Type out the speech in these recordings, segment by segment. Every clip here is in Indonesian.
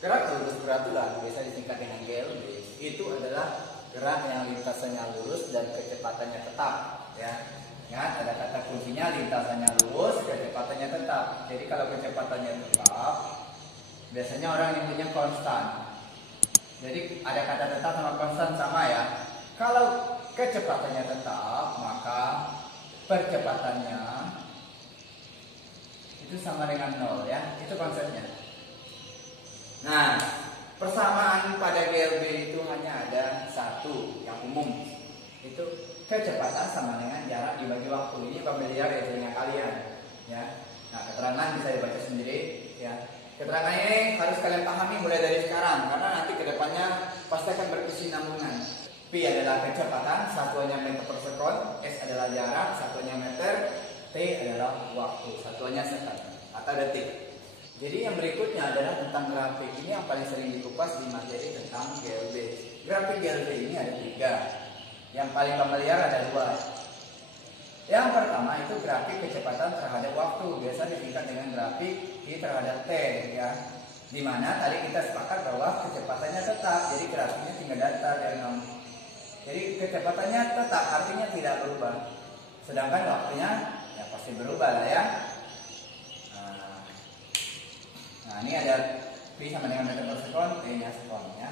Gerak lurus beraturan bisa disingkat dengan GLB. Itu adalah gerak yang lintasannya lurus dan kecepatannya tetap, ya. Ingat, ada kata kuncinya lintasannya lurus, kecepatannya tetap. Jadi kalau kecepatannya tetap, biasanya orang yang punya konstan. Jadi ada kata tetap sama konstan sama ya. Kalau kecepatannya tetap, maka percepatannya itu sama dengan 0 ya. Itu konsepnya. Nah, persamaan pada GLB itu hanya ada satu yang umum. Itu kecepatan sama dengan jarak dibagi waktu. Ini familiar ya telinga kalian ya. Nah, keterangan bisa dibaca sendiri ya. Keterangan ini harus kalian pahami mulai dari sekarang karena nanti kedepannya pasti akan berkesinambungan. P adalah kecepatan, satuannya meter per sekon. S adalah jarak, satuannya meter. T adalah waktu, satuannya second atau detik. Jadi yang berikutnya adalah tentang grafik. Ini yang paling sering dikupas di materi tentang GLB. Grafik GLB ini ada 3. Yang paling familiar ada 2. Yang pertama itu grafik kecepatan terhadap waktu. Biasa disingkat dengan grafik I terhadap T ya. Dimana tadi kita sepakat bahwa kecepatannya tetap. Jadi grafiknya tinggal datar dari 0. Jadi kecepatannya tetap artinya tidak berubah. Sedangkan waktunya ya pasti berubah lah ya. Nah, ini ada P sama dengan meter per sekon, T-nya sekon ya.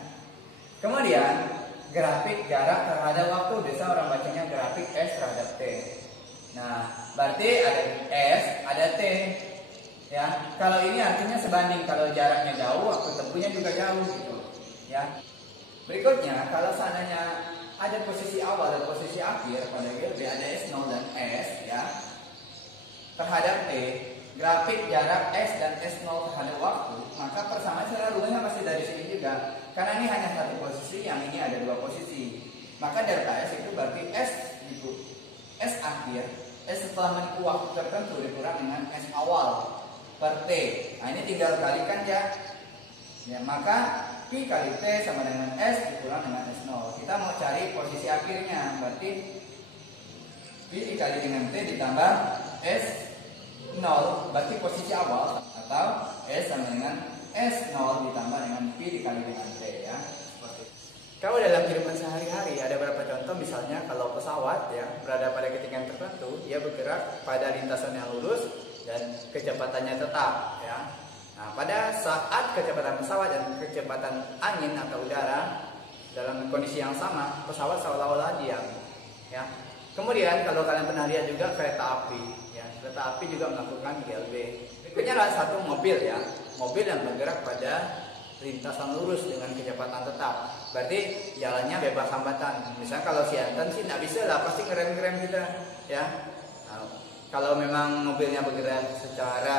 Kemudian grafik jarak terhadap waktu, biasa orang bacanya grafik S terhadap T. Nah, berarti ada S, ada T. Ya, kalau ini artinya sebanding, kalau jaraknya jauh, waktu tempuhnya juga jauh gitu. Ya. Berikutnya, kalau seandainya ada posisi awal dan posisi akhir pada GLB ada S0 dan S ya. Terhadap T, grafik jarak S dan S0 terhadap waktu, maka persamaan secara rumusnya masih dari sini juga. Karena ini hanya satu posisi, yang ini ada 2 posisi. Maka delta S itu berarti S akhir, S setelah menempuh waktu tertentu dikurang dengan S awal per T. Nah ini tinggal kalikan ya. Ya maka P kali T sama dengan S dikurang dengan S0. Kita mau cari posisi akhirnya, berarti P dikali dengan T ditambah S 0 berarti posisi awal atau S sama dengan S0 ditambah dengan P dikali dengan T ya. Kalau dalam kehidupan sehari-hari ada beberapa contoh, misalnya kalau pesawat ya berada pada ketinggian tertentu, dia bergerak pada lintasan yang lurus dan kecepatannya tetap ya. Nah, pada saat kecepatan pesawat dan kecepatan angin atau udara dalam kondisi yang sama, pesawat seolah-olah diam ya. Kemudian kalau kalian pernah lihat juga kereta api ya, kereta api juga melakukan GLB. Berikutnya adalah satu mobil ya, mobil yang bergerak pada lintasan lurus dengan kecepatan tetap. Berarti jalannya bebas hambatan. Misalnya kalau Siantan sih nggak bisa lah, pasti ngerem-ngerem kita ya. Nah, kalau memang mobilnya bergerak secara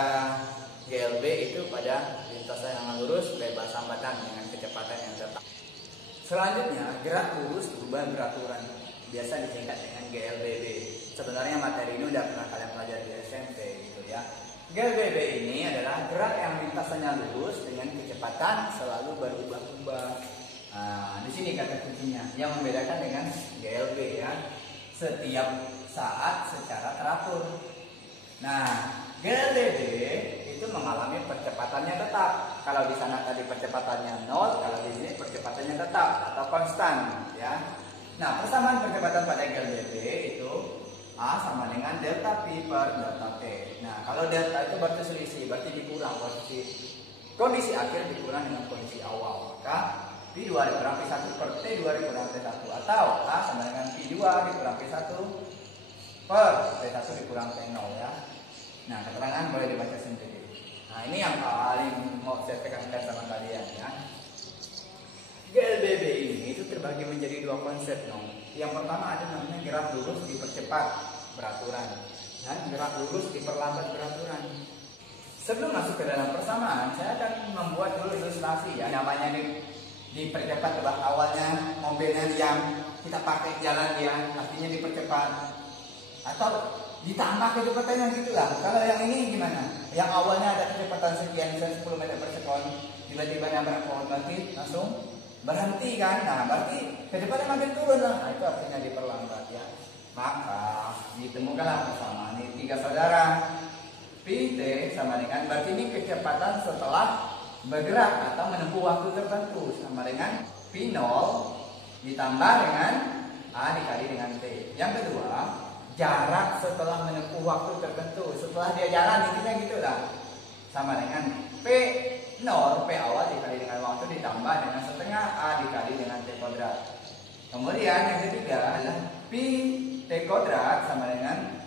GLB itu pada lintasan yang lurus bebas hambatan dengan kecepatan yang tetap. Selanjutnya gerak lurus berubah beraturan, biasa disingkat dengan GLBB. Sebenarnya materi ini udah pernah kalian pelajari di SMP gitu ya. GLBB ini adalah gerak yang lintasannya lurus dengan kecepatan selalu berubah-ubah. Nah, di sini kata kuncinya yang membedakan dengan GLB ya. Setiap saat secara teratur. Nah, GLBB itu mengalami percepatannya tetap. Kalau di sana tadi percepatannya 0, kalau di sini percepatannya tetap atau konstan ya. Nah, persamaan percepatan pada GLBB itu A sama dengan delta P per delta T. Nah, kalau delta itu berarti selisih, berarti dikurang kondisi akhir dikurang dengan kondisi awal. Maka P2 dikurang P1 per T2 dikurang T1. Atau A sama dengan P2 dikurang P1 per T1 dikurang T0 ya. Nah, keterangan boleh dibaca sendiri. Nah, ini yang paling mau saya tekankan sama kalian ya. GLBB ini itu terbagi menjadi 2 konsep dong. Yang pertama ada namanya gerak lurus dipercepat beraturan dan gerak lurus diperlambat beraturan. Sebelum masuk ke dalam persamaan, saya akan membuat dulu ilustrasi ya. Namanya dipercepat, coba awalnya mobilnya diam, kita pakai jalan dia, artinya dipercepat. Atau ditambah kecepatannya gitulah. Kalau yang ini gimana? Yang awalnya ada kecepatan sekian, misalnya 10 meter per sekon, tiba-tiba nabrak pohon berarti langsung berhenti kan? Nah, berarti kecepatan makin turun lah. Nah, itu artinya diperlambat ya. Maka ditemukanlah persamaan ini 3 saudara. PT sama dengan berarti ini kecepatan setelah bergerak atau menempuh waktu tertentu sama dengan P0 ditambah dengan A dikali dengan T. Yang kedua, jarak setelah menempuh waktu tertentu. Setelah dia jalan intinya gitu lah. Sama dengan P0, P awal dikali dengan waktu ditambah dengan setengah A dikali dengan T kuadrat. Kemudian yang ketiga adalah Pi T kuadrat sama dengan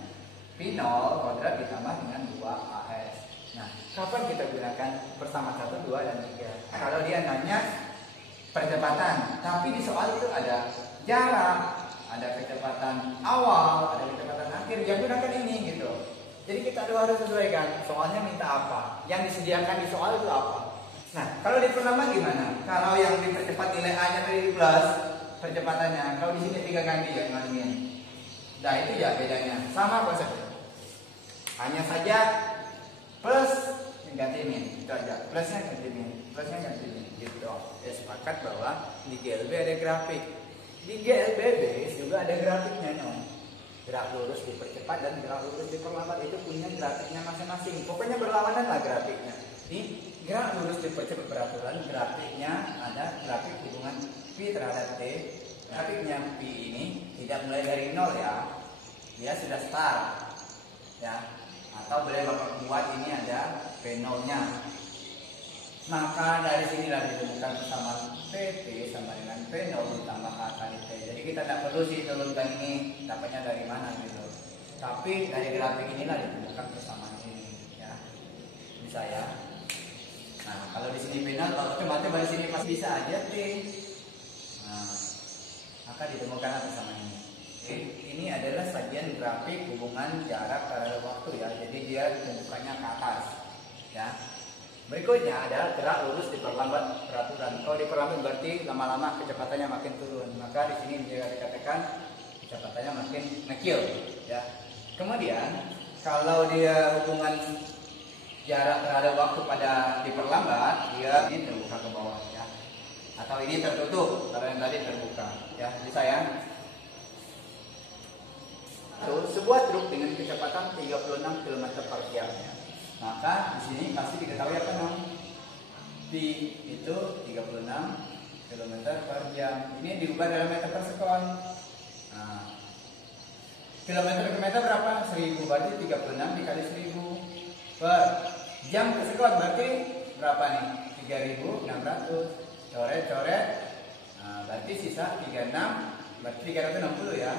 P0 kuadrat ditambah dengan 2AS. Nah, kapan kita gunakan bersama 1, 2, dan 3? Kalau dia nanya percepatan, tapi di soal itu ada jarak, ada kecepatan awal, ada kecepatan akhir, ya gunakan ini gitu. Jadi kita harus sesuaikan, soalnya minta apa, yang disediakan di soal itu apa. Nah, kalau diperlambat gimana? Kalau yang dipercepat nilai A nya tadi plus percepatannya, kalau di sini 3 ganti ya ngalimin. Nah itu ya bedanya, sama konsepnya. Hanya saja plus ganti min, itu aja. Plusnya ganti min, plusnya ganti min, gitu. Ya sepakat bahwa di GLB ada grafik. Di GLBB juga ada grafiknya no. Gerak lurus dipercepat dan gerak lurus diperlambat itu punya grafiknya masing-masing. Pokoknya berlawanan lah grafiknya. Di gerak lurus dipercepat beraturan, grafiknya ada grafik hubungan P terhadap T. Grafiknya P ini tidak mulai dari 0 ya. Dia sudah start. Ya. Atau boleh Bapak buat ini ada P0-nya. Maka dari sinilah ditemukan persamaan PT sama dengan P0 ditambah A kali T. Jadi kita tidak perlu sih turunkan ini dapatnya dari mana gitu. Tapi dari grafik inilah ditemukan persamaan ini ya. Bisa ya. Nah, kalau di sini P0 kalau coba di sini pasti bisa aja T. Nah, maka ditemukan persamaan ini. Ini adalah sajian grafik hubungan jarak terhadap waktu ya. Jadi dia ditentukannya ke atas ya. Berikutnya adalah gerak lurus diperlambat peraturan. Kalau diperlambat berarti lama-lama kecepatannya makin turun. Maka di sini juga dikatakan kecepatannya makin ngekil ya. Kemudian kalau dia hubungan jarak terhadap waktu pada diperlambat, dia ini terbuka ke bawah ya. Atau ini tertutup karena yang tadi terbuka ya. Bisa ya. Sebuah truk dengan kecepatan 36 km per jam ya. Maka di sini pasti diketahui apa dong? P itu 36 km per jam. Ini diubah dalam meter per sekon. Nah, kilometer per meter berapa? 1000 berarti 36 dikali 1000 per jam per sekon berarti berapa nih? 3600. Coret-coret. Nah, berarti sisa 36. Berarti 360 ya.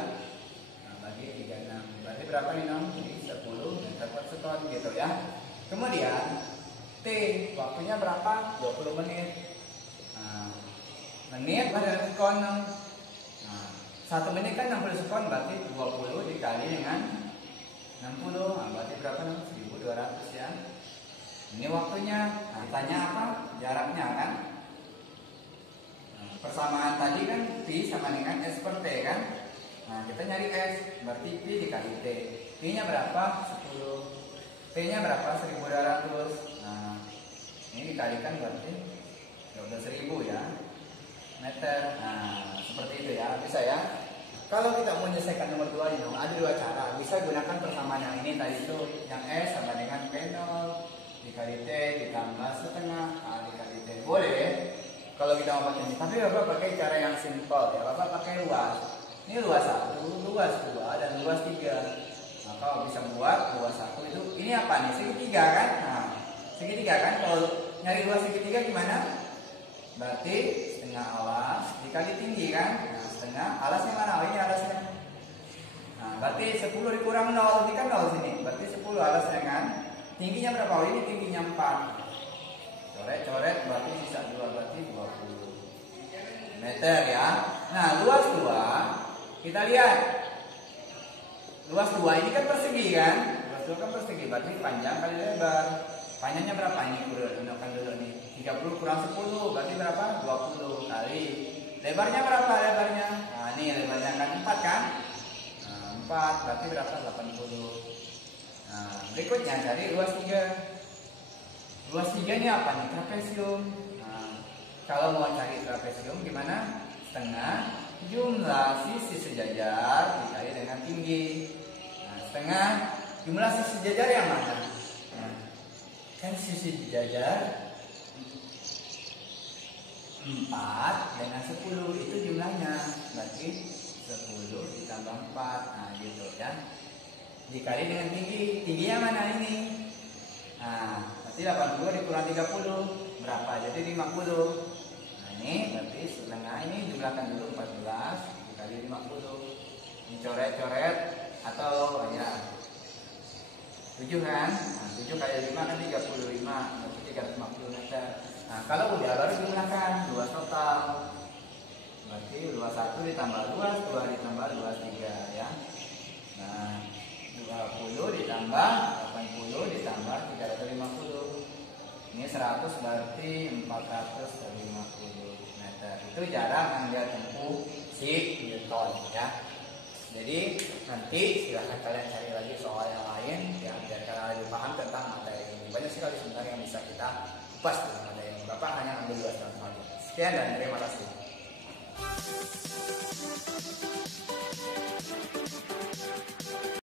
Nah, bagi 36. Berarti berapa nih dong? Jadi 10 meter per sekon gitu ya. Kemudian T waktunya berapa? 20 menit. Nah, menit pada sekon. Nah, 1 menit kan 60 sekon berarti 20 dikali dengan 60. Nah, berarti berapa nih? 1200 ya. Ini waktunya. Nah, tanya apa? Jaraknya kan. Nah, persamaan tadi kan P sama dengan S per T kan. Nah, kita nyari S berarti P dikali T. P-nya berapa? 10. T-nya berapa? 1200. Nah, ini dikalikan berarti 12.000 ya meter. Nah, seperti itu ya, bisa ya. Kalau kita mau menyelesaikan nomor 2 ini, ada 2 cara. Bisa gunakan persamaan yang ini tadi itu, yang S sama dengan P0 dikali T ditambah setengah A dikali T. Boleh kalau kita mau pakai ini. Tapi Bapak pakai cara yang simpel ya. Bapak pakai luas. Ini luas 1, luas 2, dan luas 3. Maka bisa buat luas 1 itu, ini apa nih? Segitiga kan? Nah, segitiga kan? Kalau nyari luas segitiga gimana? Berarti setengah alas dikali tinggi kan? Nah, setengah alasnya mana? Oh, ini alasnya. Nah, berarti 10 dikurang 0, ini kan 0 sini. Berarti 10 alasnya kan? Tingginya berapa? Oh, ini tingginya 4. Coret-coret berarti sisa 2, berarti 20 meter ya. Nah, luas 2 kita lihat. Luas 2 ini kan persegi kan? Luas 2 kan persegi, berarti panjang kali lebar. Panjangnya berapa? Ini gunakan dulu nih. 30 kurang 10 berarti berapa? 20 kali. Lebarnya berapa lebarnya? Nah, ini lebarnya kan 4 kan? Nah, 4 berarti berapa? 80. Nah, berikutnya cari luas 3. Luas 3 ini apa nih? Trapesium. Nah, kalau mau cari trapesium gimana? Setengah jumlah sisi sejajar dikali dengan tinggi. Nah, setengah jumlah sisi sejajar yang mana? Nah, kan sisi sejajar 4 dengan 10 itu jumlahnya, berarti 10 ditambah 4. Nah gitu ya, dikali dengan tingginya mana ini? Nah berarti 80 dikurang 30 berapa? Jadi 50. Nah ini berarti setengah, ini jumlahkan dulu 14 dikali 50. Ini coret-coret atau ya 7 kan? Nah 7 kali 5 kan 35, berarti 350 meter. Nah kalau udah baru jumlahkan luas total, berarti luas 1 ditambah luas 2 ditambah luas 3 ya. Nah 20 ditambah 80 ditambah 350, ini 100 berarti 450 meter. Itu jarak yang dia tempuh si Newton ya. Jadi nanti silahkan kalian cari lagi soal yang lain ya, biar kalian lebih paham tentang materi ini. Banyak sekali sebenarnya yang bisa kita kupas dengan materi ini. Bapak hanya ambil 2 contoh. Sekian dan terima kasih.